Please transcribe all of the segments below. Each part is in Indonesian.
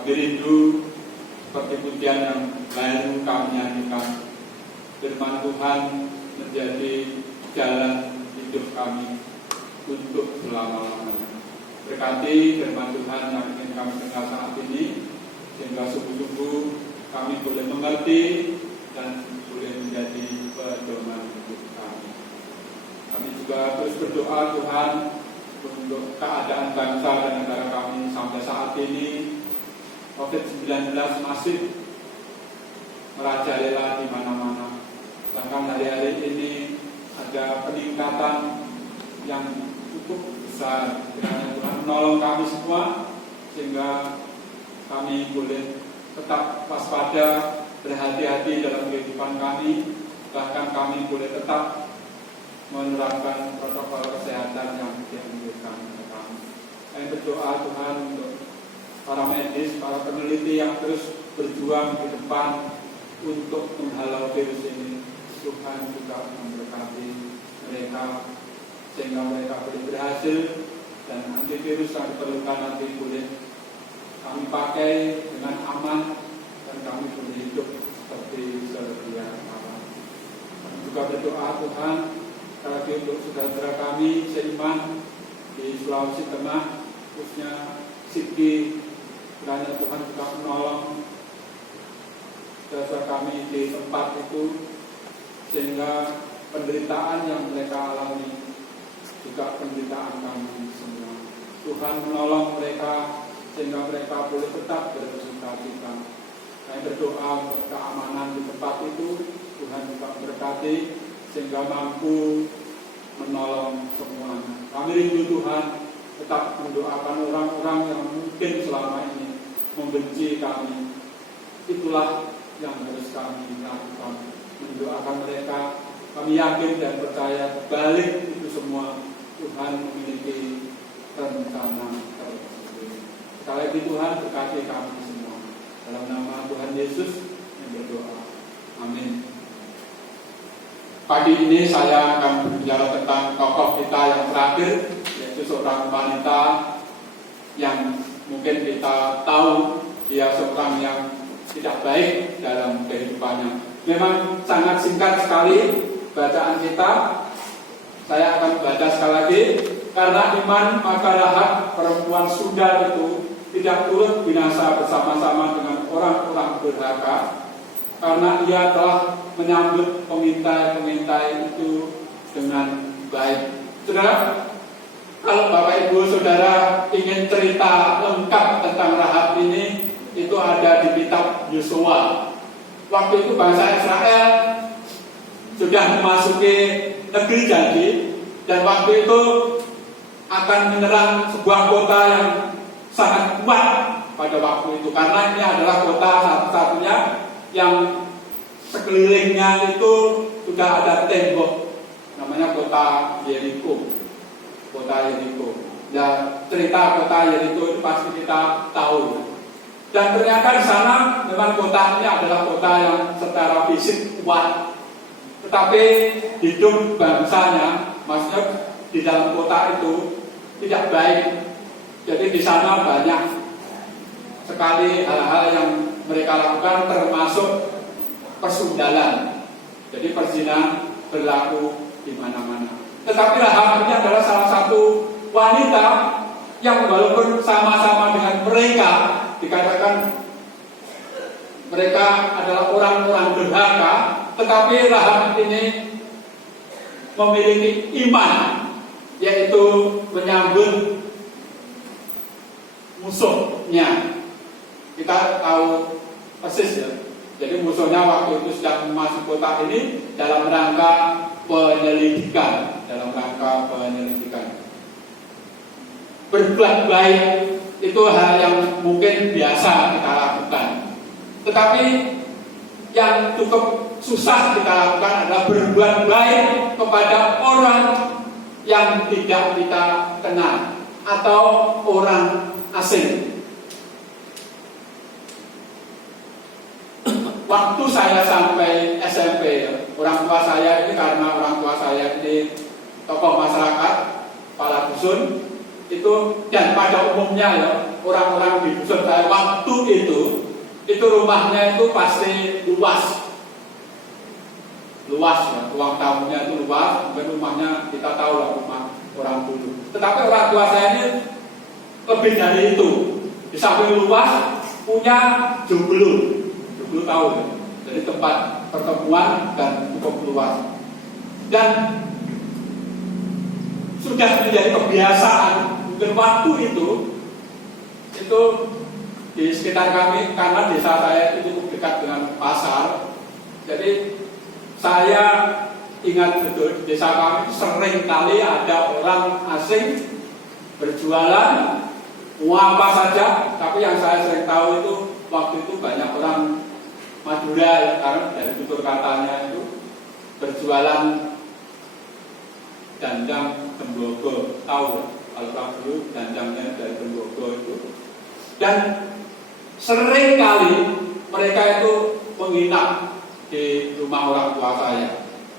Kami rindu seperti pujian yang baru kami nyanyikan. Firman Tuhan menjadi jalan hidup kami untuk selama-lamanya. Berkati firman Tuhan yang ingin kami dengar saat ini, sehingga sungguh-sungguh kami boleh mengerti dan boleh menjadi pedoman hidup kami. Kami juga terus berdoa Tuhan untuk keadaan bangsa dan negara kami sampai saat ini. COVID-19 masih merajalela di mana-mana. Bahkan hari-hari ini ada peningkatan yang cukup besar. Kiranya Tuhan menolong kami semua sehingga kami boleh tetap waspada, berhati-hati dalam kehidupan kami. Bahkan kami boleh tetap menerapkan protokol kesehatan yang dianjurkan oleh kami. Kami berdoa Tuhan untuk para medis, para peneliti yang terus berjuang di depan untuk menghalau virus ini. Tuhan juga memberkati mereka sehingga mereka boleh berhasil dan antivirus yang diperlukan nanti boleh kami pakai dengan aman dan kami boleh hidup seperti sedia kala. Kami juga berdoa Tuhan lagi untuk saudara-saudara kami seiman di Sulawesi Tengah, khususnya Siki, kiranya Tuhan juga menolong saudara kami di tempat itu sehingga penderitaan yang mereka alami juga penderitaan kami semua. Tuhan menolong mereka sehingga mereka boleh tetap bersukacita. Kami berdoa untuk keamanan di tempat itu, Tuhan juga berkati sehingga mampu menolong semuanya. Kami rindu Tuhan tetap mendoakan orang-orang yang mungkin selama ini membenci kami. Itulah yang harus kami lakukan, mendoakan mereka. Kami yakin dan percaya balik itu semua Tuhan memiliki rencana tersendiri. Sekali lagi Tuhan berkati kami semua. Dalam nama Tuhan Yesus yang berdoa. Amin. Pagi ini saya akan berbicara tentang tokoh kita yang terakhir, yaitu seorang wanita yang mungkin kita tahu dia seorang yang tidak baik dalam kehidupannya. Memang sangat singkat sekali bacaan kita. Saya akan baca sekali lagi. Karena iman maka Rahab perempuan Sudar itu tidak turut binasa bersama-sama dengan orang-orang durhaka, karena ia telah menyambut pengintai-pengintai itu dengan baik. Saudara, kalau Bapak Ibu Saudara ingin cerita lengkap tentang Rahab ini, itu ada di kitab Yosua. Waktu itu bangsa Israel sudah memasuki negeri janji, dan waktu itu akan menyerang sebuah kota yang sangat kuat pada waktu itu, karena ini adalah kota satu-satunya yang sekelilingnya itu sudah ada tembok, namanya kota Yeriko. Kota Yeriko. Ya, cerita kota Yeriko itu pasti kita tahu. Dan ternyata di sana memang kota ini adalah kota yang secara fisik kuat, tetapi hidup bangsanya, maksudnya di dalam kota itu tidak baik. Jadi di sana banyak sekali hal-hal yang mereka lakukan, termasuk persundalan. Jadi perzinahan berlaku di mana-mana. Tetapi Rahab ini adalah salah satu wanita yang walaupun sama-sama dengan mereka, dikatakan mereka adalah orang-orang durhaka, tetapi Rahab ini memiliki iman, yaitu menyambut musuhnya. Kita tahu persis ya. Jadi musuhnya waktu itu sedang masuk kota ini dalam rangka penyelidikan, Berbuat baik itu hal yang mungkin biasa kita lakukan. Tetapi yang cukup susah kita lakukan adalah berbuat baik kepada orang yang tidak kita kenal atau orang asing. Waktu saya sampai SMP, orang tua saya ini, karena orang tua saya ini tokoh masyarakat, kepala dusun, itu, dan pada umumnya ya orang-orang di dusun saya waktu itu rumahnya itu pasti luas ya, ruang tamunya itu luas, mungkin rumahnya kita tahu lah rumah orang dulu. Tetapi orang tua saya ini lebih dari itu, di samping luas punya joglo tahu ya, jadi tempat pertemuan dan cukup luas, dan sudah menjadi kebiasaan mungkin waktu itu di sekitar kami, karena desa saya itu cukup dekat dengan pasar. Jadi saya ingat betul, desa kami sering kali ada orang asing berjualan mau apa saja. Tapi yang saya sering tahu itu waktu itu banyak orang Madura ya, karena dari tutur katanya itu berjualan dandang tembogo, tahu ya? Kalau orang dulu dandangnya dari tembogo itu, dan sering kali mereka itu menginap di rumah orang tua saya,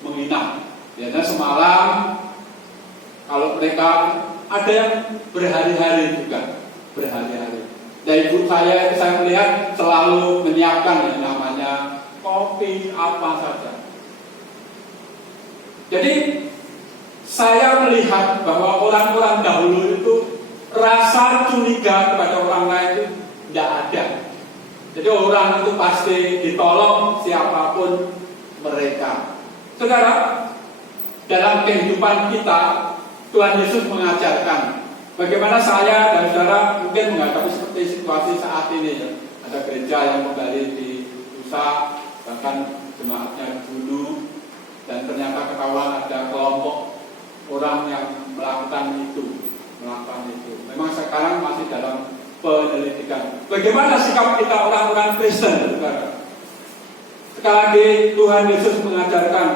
menginap. Biasanya semalam, kalau mereka ada yang berhari-hari juga, berhari-hari. Dan ibu saya melihat selalu menyiapkan yang namanya kopi apa saja. Jadi saya melihat bahwa orang-orang dahulu itu rasa curiga kepada orang lain itu tidak ada. Jadi orang itu pasti ditolong siapapun mereka. Saudara, dalam kehidupan kita Tuhan Yesus mengajarkan bagaimana saya dan saudara mungkin menghadapi seperti situasi saat ini ya. Ada gereja yang kembali dirusak, bahkan jemaatnya dibunuh, dan ternyata ketahuan ada kelompok orang yang melakukan itu. Memang sekarang masih dalam penyelidikan. Bagaimana sikap kita orang-orang Kristen, saudara? Sekali lagi Tuhan Yesus mengajarkan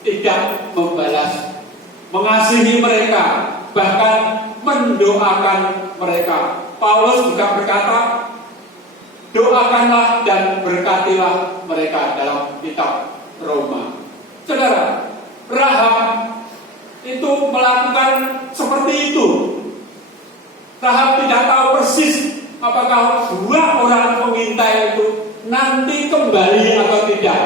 tidak membalas, mengasihi mereka, bahkan mendoakan mereka. Paulus juga berkata, doakanlah dan berkatilah mereka dalam kitab Roma. Saudara, Rahab itu melakukan seperti itu. Rahab tidak tahu persis apakah dua orang pengintai itu nanti kembali atau tidak.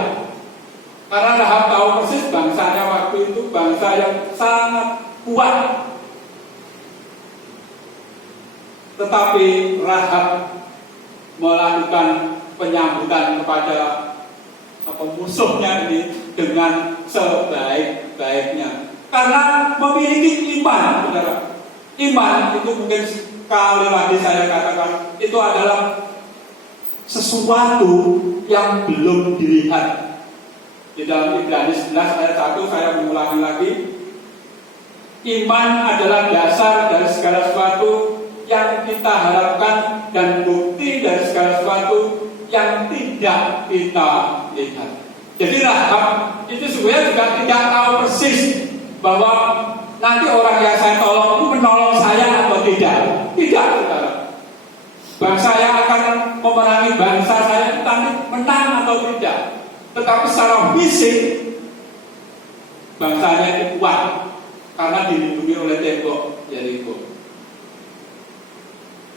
Karena Rahab tahu persis bangsanya waktu itu bangsa yang sangat kuat. Tetapi Rahab melakukan penyambutan kepada musuhnya ini dengan sebaik-baiknya. Karena memiliki iman, saudara. Iman itu mungkin sekali lagi saya katakan itu adalah sesuatu yang belum dilihat. Di dalam Ibrani 11 ayat 1 saya mengulangi lagi. Iman adalah dasar dari segala sesuatu yang kita harapkan dan bukti dari segala sesuatu yang tidak kita lihat. Jadi Rahab itu sebenarnya juga tidak tahu persis bahwa nanti orang yang saya tolong itu menolong saya atau tidak. Tidak, saudara. Bangsa yang akan memerangi bangsa saya itu nanti menang atau tidak. Tetapi secara fisik bangsanya itu kuat karena dilindungi oleh tembok Yeriko.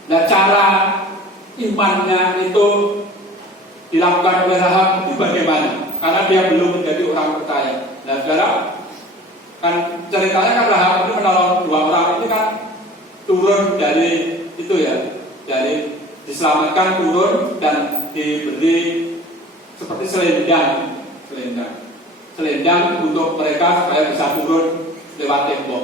Nah, cara imannya itu dilakukan oleh Rahab itu bagaimana? Karena dia belum menjadi orang percaya. Nah, saudara, kan ceritanya kan Rahab itu menolong dua orang itu kan turun dari itu ya, dari diselamatkan turun dan diberi seperti selendang untuk mereka supaya bisa turun lewat tembok.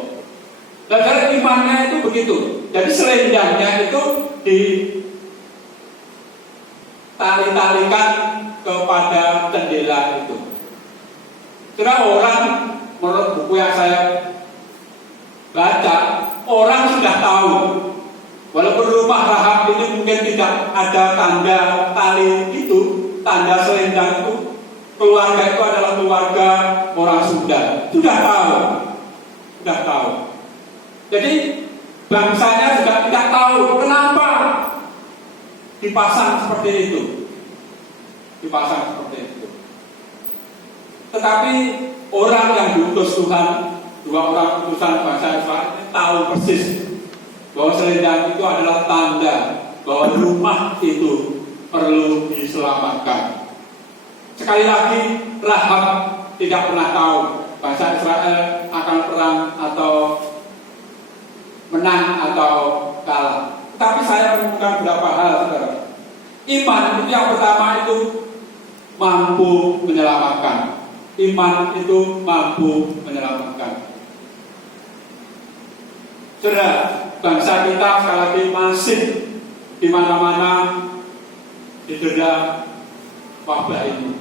Dan cara imannya itu begitu. Jadi selendangnya itu ditali-talikan kepada jendela itu. Karena orang, menurut buku yang saya baca, orang sudah tahu. Walaupun rumah Rahab ini mungkin tidak ada tanda tali itu, tanda selendang itu, keluarga itu adalah keluarga orang Sunda. Sudah tahu. Jadi bangsanya juga tidak tahu kenapa dipasang seperti itu. Tetapi orang yang diutus Tuhan, dua orang utusan bangsa Israel ini tahu persis bahwa selendang itu adalah tanda bahwa rumah itu perlu diselamatkan. Sekali lagi, Rahab tidak pernah tahu bangsa Israel akan perang atau menang atau kalah. Tapi saya menemukan beberapa hal, saudara. Iman itu yang pertama itu mampu menyelamatkan. Iman itu mampu menyelamatkan. Saudara, bangsa kita sekali lagi masih di mana-mana didera wabah ini.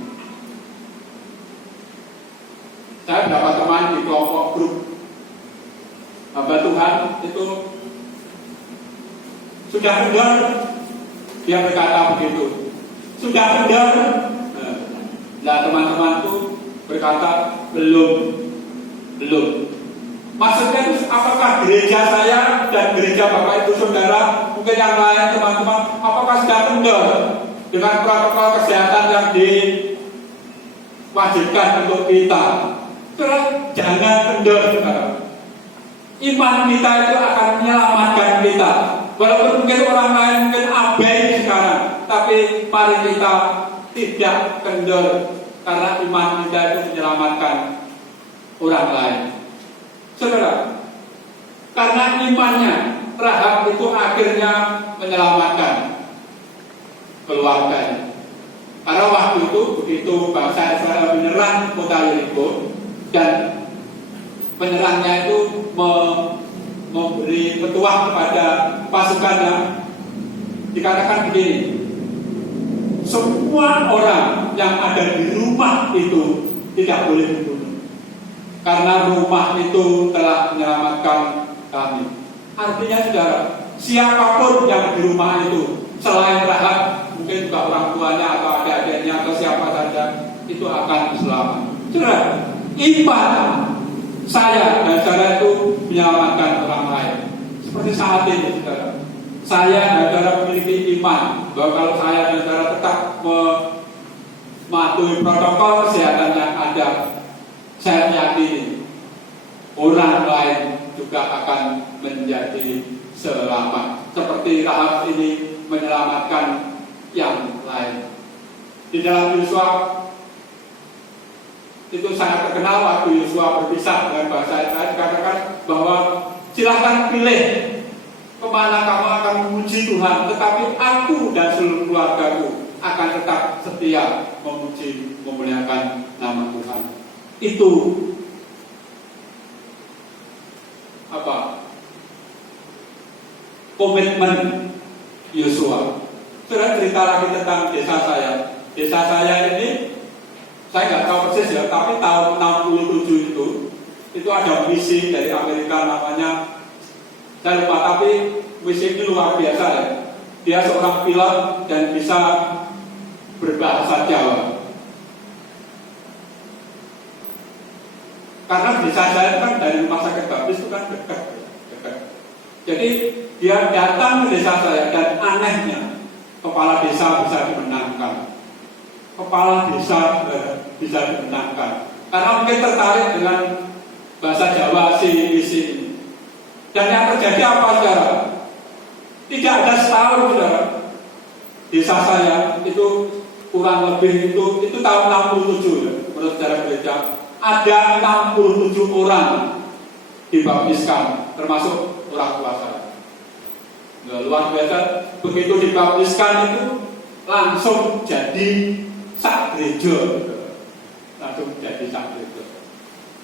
Saya dapat teman di kelompok grup hamba Tuhan itu sudah benar, dia berkata begitu. Sudah benar. Nah, teman-temanku berkata belum. Maksudnya itu apakah gereja saya dan gereja Bapak Ibu Saudara, mungkin yang lain teman-teman, apakah sudah benar dengan protokol kesehatan yang diwajibkan untuk kita? Saudara, jangan kendor, saudara. Iman kita itu akan menyelamatkan kita. Walaupun mungkin orang lain mungkin abai sekarang, tapi mari kita tidak kendor, karena iman kita itu menyelamatkan orang lain. Saudara, karena imannya Rahab itu akhirnya menyelamatkan keluarganya. Karena waktu itu begitu bangsa Israel menyerang kota Yeriko, dan penyerangnya itu memberi petuah kepada pasukannya, dikatakan begini, semua orang yang ada di rumah itu tidak boleh dibunuh, karena rumah itu telah menyelamatkan kami. Artinya saudara, siapapun yang di rumah itu selain Rahab, mungkin juga orang tuanya atau adik-adiknya atau siapa saja, itu akan selamat. Saudara, iman saya dan saudara itu menyelamatkan orang lain. Seperti saat ini saudara, saya dan saudara memiliki iman bahwa kalau saya dan saudara tetap mematuhi protokol kesehatan yang ada, saya yakini orang lain juga akan menjadi selamat. Seperti Rahab ini menyelamatkan yang lain. Di dalam Yosua itu sangat terkenal waktu Yosua berpisah dengan bangsa Israel, dikatakan bahwa silahkan pilih kemana kamu akan memuji Tuhan, tetapi aku dan seluruh keluargaku akan tetap setia memuji, memuliakan nama Tuhan. Itu apa? Komitmen Yosua. Sudah cerita lagi tentang desa saya. Desa saya ini, saya nggak tahu persis ya, tapi tahun 67 itu ada misi dari Amerika namanya, saya lupa, tapi misi ini luar biasa ya. Dia seorang pilot dan bisa berbahasa Jawa. Karena desa saya kan dari rumah sakit Baptis itu kan dekat. Jadi dia datang ke desa saya, dan anehnya kepala desa bisa dimenangkan. Kepala desa bisa dimenangkan karena mungkin tertarik dengan bahasa Jawa si ini. Dan yang terjadi apa saudara? Tidak ada setahun saudara, desa saya itu kurang lebih itu tahun 67 ya, menurut sejarah gereja ada 67 orang dibaptiskan, termasuk orang tua saya. Nah, luar biasa, begitu dibaptiskan itu langsung jadi sak gereja, langsung jadi sak gereja.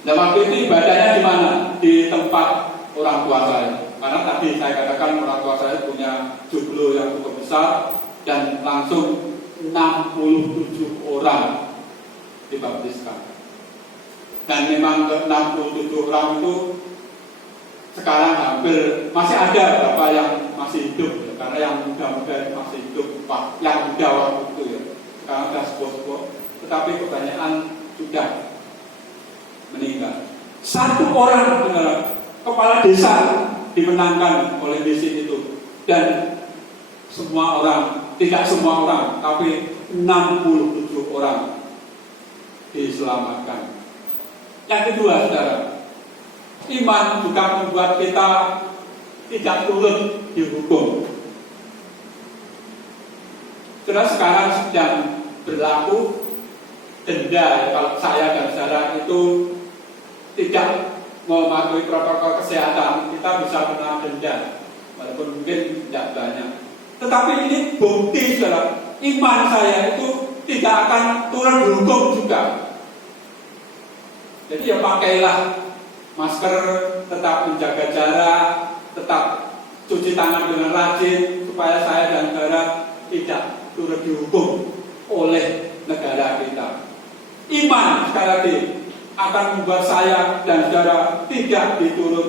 Nah, waktu itu ibadahnya di mana? Di tempat orang tua saya. Karena tadi saya katakan orang tua saya punya jublo yang cukup besar, dan langsung 67 orang dibaptiskan. Dan memang ke 67 orang itu sekarang hampir masih ada beberapa yang masih hidup ya, karena yang muda-muda masih hidup, Pak, yang muda waktu itu ya. Sekarang sudah sepuh-sepuh, tetapi kebanyakan sudah meninggal. Satu orang kepala desa dimenangkan oleh misi itu, dan semua orang, tidak semua orang, tapi 67 orang diselamatkan. Yang kedua, saudara, iman juga membuat kita tidak turut dihukum. Terus sekarang sedang berlaku denda kalau saya dan saudara itu tidak mematuhi protokol kesehatan, kita bisa kena denda, walaupun mungkin tidak banyak. Tetapi ini bukti, saudara, iman saya itu tidak akan turun dihukum juga. Jadi ya pakailah masker, tetap menjaga jarak, tetap cuci tangan dengan rajin, supaya saya dan saudara tidak turut dihukum oleh negara kita. Iman sekali lagi akan membuat saya dan saudara tidak ikut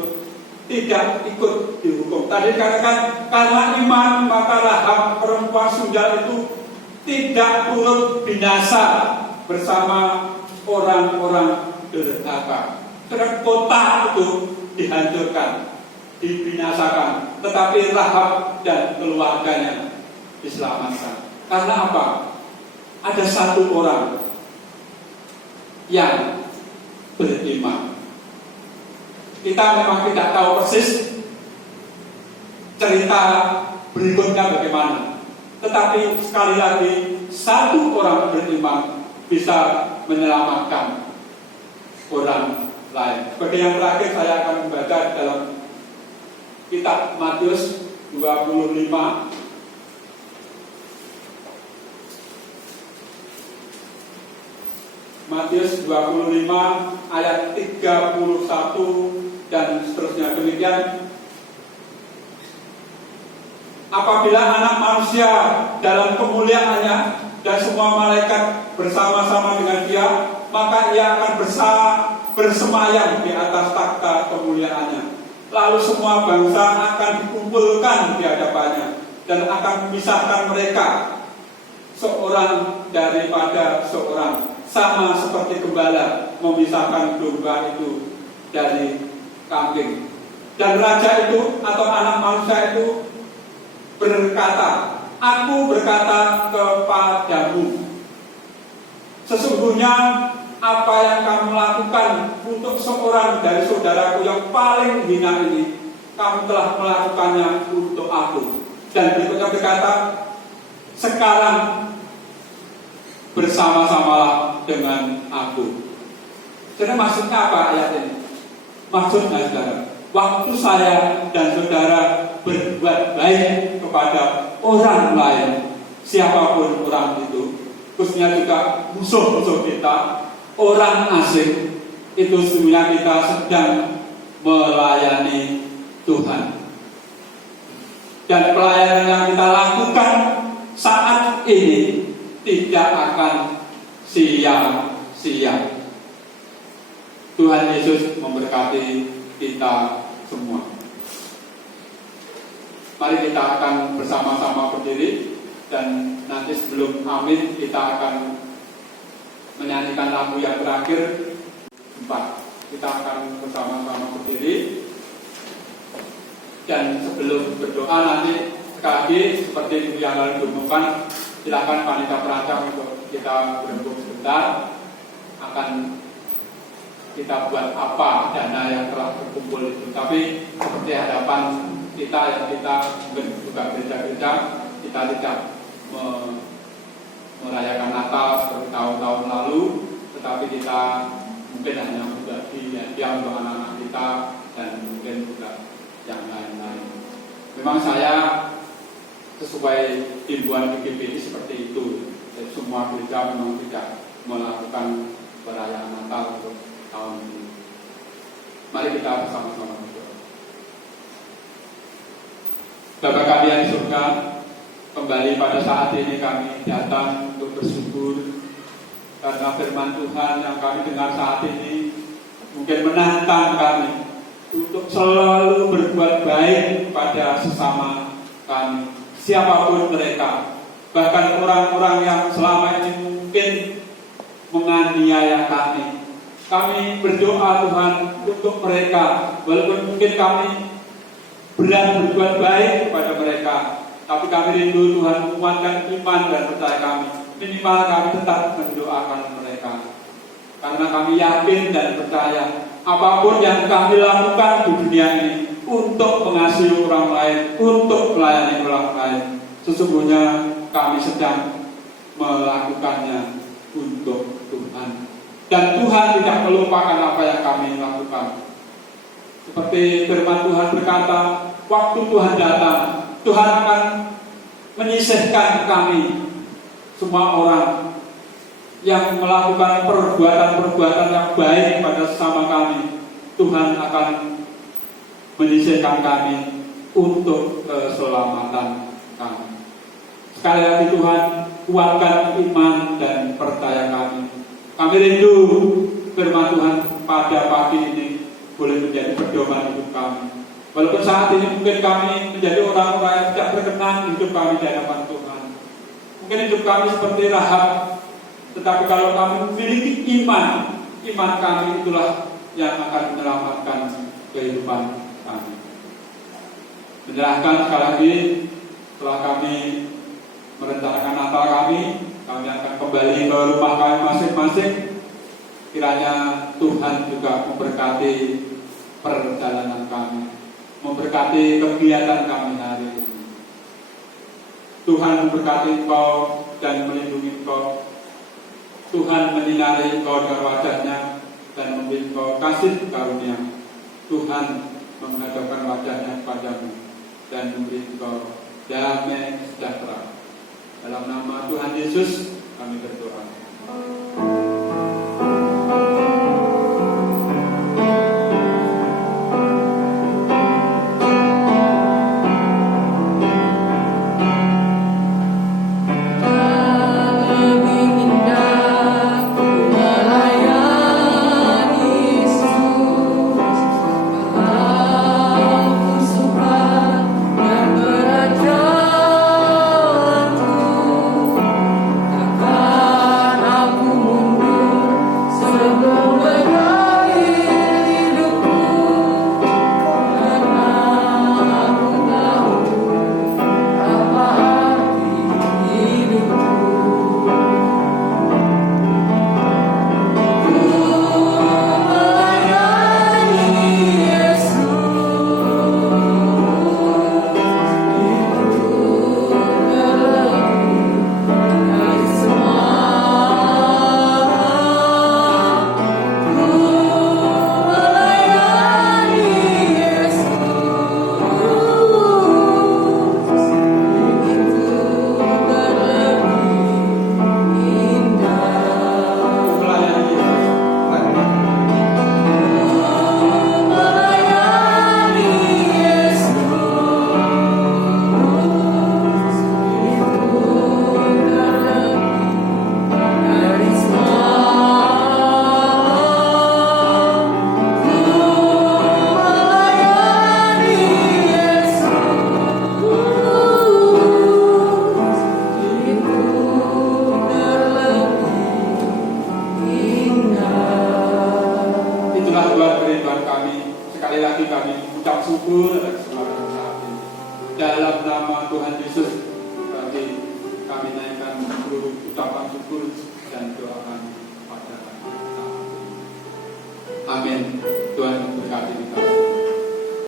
dihukum. Tadi katakan karena iman maka Rahab perempuan sundal itu tidak turut binasa bersama orang-orang durhaka. Karena kota itu dihancurkan, dibinasakan, tetapi Rahab dan keluarganya diselamatkan. Karena apa? Ada satu orang yang beriman. Kita memang tidak tahu persis cerita berikutnya bagaimana, tetapi sekali lagi satu orang beriman bisa menyelamatkan orang lain. Seperti yang terakhir saya akan membaca dalam kitab Matius 25. Matius 25 ayat 31 dan seterusnya. Demikian, apabila anak manusia dalam kemuliaannya dan semua malaikat bersama-sama dengan dia, maka ia akan bersemayam di atas takhta kemuliaannya. Lalu semua bangsa akan dikumpulkan di hadapannya dan akan memisahkan mereka seorang daripada seorang, sama seperti gembala memisahkan domba itu dari kambing. Dan raja itu atau anak manusia itu berkata, aku berkata kepadamu, sesungguhnya apa yang kamu lakukan untuk seorang dari saudaraku yang paling hina ini, kamu telah melakukannya untuk aku. Dan berikutnya berkata, sekarang bersama-samalah dengan aku. Jadi maksudnya apa ayat ini? Maksudnya saudara, waktu saya dan saudara berbuat baik kepada orang lain, siapapun orang itu, khususnya juga musuh-musuh kita, orang asing, itu sebenarnya kita sedang melayani Tuhan. Dan pelayanan yang kita lakukan saat ini tidak akan sia-sia. Tuhan Yesus memberkati kita semua. Mari kita akan bersama-sama berdiri, dan nanti sebelum amin kita akan menyanyikan lagu yang terakhir 4. Kita akan bersama-sama berdiri, dan sebelum berdoa nanti sekali lagi seperti yang lalu diumumkan, silakan panitia perancang untuk kita berembuk sebentar. Akan kita buat apa dana yang telah terkumpul itu. Tapi seperti hadapan kita yang kita mungkin juga gereja-gereja, kita tidak merayakan Natal seperti tahun-tahun lalu, tetapi kita mungkin hanya berbagi hadiah untuk anak-anak kita dan mungkin juga yang lain-lain. Memang saya sesuai himbauan PGBI seperti itu. Jadi semua gereja memang tidak melakukan perayaan Natal untuk tahun ini. Mari kita bersama-sama berdoa. Bapa kami yang di surga, kembali pada saat ini kami datang untuk bersyukur karena firman Tuhan yang kami dengar saat ini mungkin menantang kami untuk selalu berbuat baik pada sesama kami, siapapun mereka, bahkan orang-orang yang selama ini mungkin menganiaya kami. Kami berdoa Tuhan untuk mereka, walaupun mungkin kami berat berbuat baik kepada mereka, tapi kami rindu Tuhan menguatkan iman dan percaya kami. Minimal kami tetap mendoakan mereka, karena kami yakin dan percaya apapun yang kami lakukan di dunia ini, untuk mengasihi orang lain, untuk melayani orang lain. Sesungguhnya kami sedang melakukannya untuk Tuhan. Dan Tuhan tidak melupakan apa yang kami lakukan. Seperti firman Tuhan berkata, waktu Tuhan datang, Tuhan akan menyisihkan kami, semua orang yang melakukan perbuatan-perbuatan yang baik pada sesama kami. Tuhan akan menyisihkan kami untuk keselamatan kami. Sekali lagi Tuhan, kuatkan iman dan percaya kami. Kami rindu firman Tuhan pada pagi ini boleh menjadi pedoman hidup kami. Walaupun saat ini mungkin kami menjadi orang-orang yang tidak berkenan hidup kami di hadapan Tuhan. Mungkin hidup kami seperti Rahab, tetapi kalau kami memiliki iman kami itulah yang akan menyelamatkan kehidupan kami. Menyerahkan sekali lagi, setelah kami merencanakan Natal kami akan kembali ke rumah kami masing-masing. Kiranya Tuhan juga memberkati perjalanan kami, memberkati kegiatan kami hari ini. Tuhan memberkati engkau dan melindungi engkau. Tuhan menyinari engkau dengan wajah-Nya dan memberi engkau kasih karunia. Tuhan menghadapkan wajah-Nya kepadamu dan memberi engkau damai sejahtera. Dalam nama Tuhan Yesus kami berdoa. Dalam nama Tuhan Yesus kami naikkan ucapan syukur dan doa kami pada saat ini. Amin. Tuhan memberkati kita.